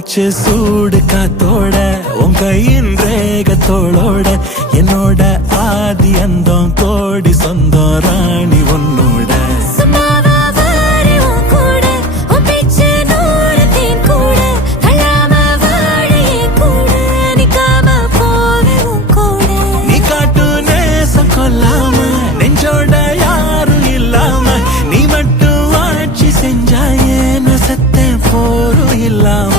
மூச்சு சூடு காத்தோட உன் கையின் ரேகத்தோளோட என்னோட ஆதி அந்தம் கோடி சொந்தம் ராணி உன்னோட நீ காட்டு நேசம் கொல்லாம நெஞ்சோட யாரும் இல்லாம நீ மட்டும் ஆட்சி செஞ்சாயே நசத்த போரும் இல்லாம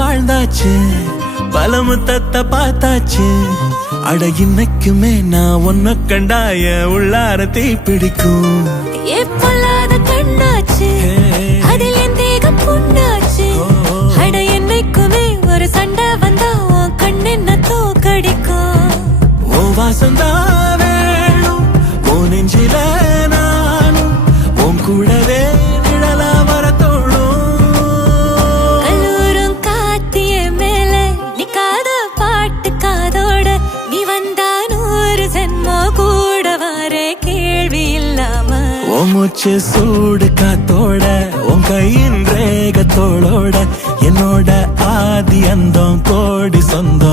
வாழ்ந்தாச்சு பல முத்தத்தை பார்த்தாச்சு அட இன்னைக்குமே நான் உன்ன கண்டாய உள்ளார தீ பிடிக்கும் கண்ணாச்சு அதில் என் தேகம் புண்ணாச்சு அட என்னைக்குமே ஒரு சண்டை வந்தா உன் கண்ணு என்ன தோக்கடிக்கும் ஓ வாசந்தா வேணும் ஓ நெஞ்சில நானும் உன் கூடவே நிழலா வர மூச்சு சூடு காத்தோட உன் கையின் ரேகத்தோளோட என்னோட ஆதி அந்தம் கோடி சொந்தம்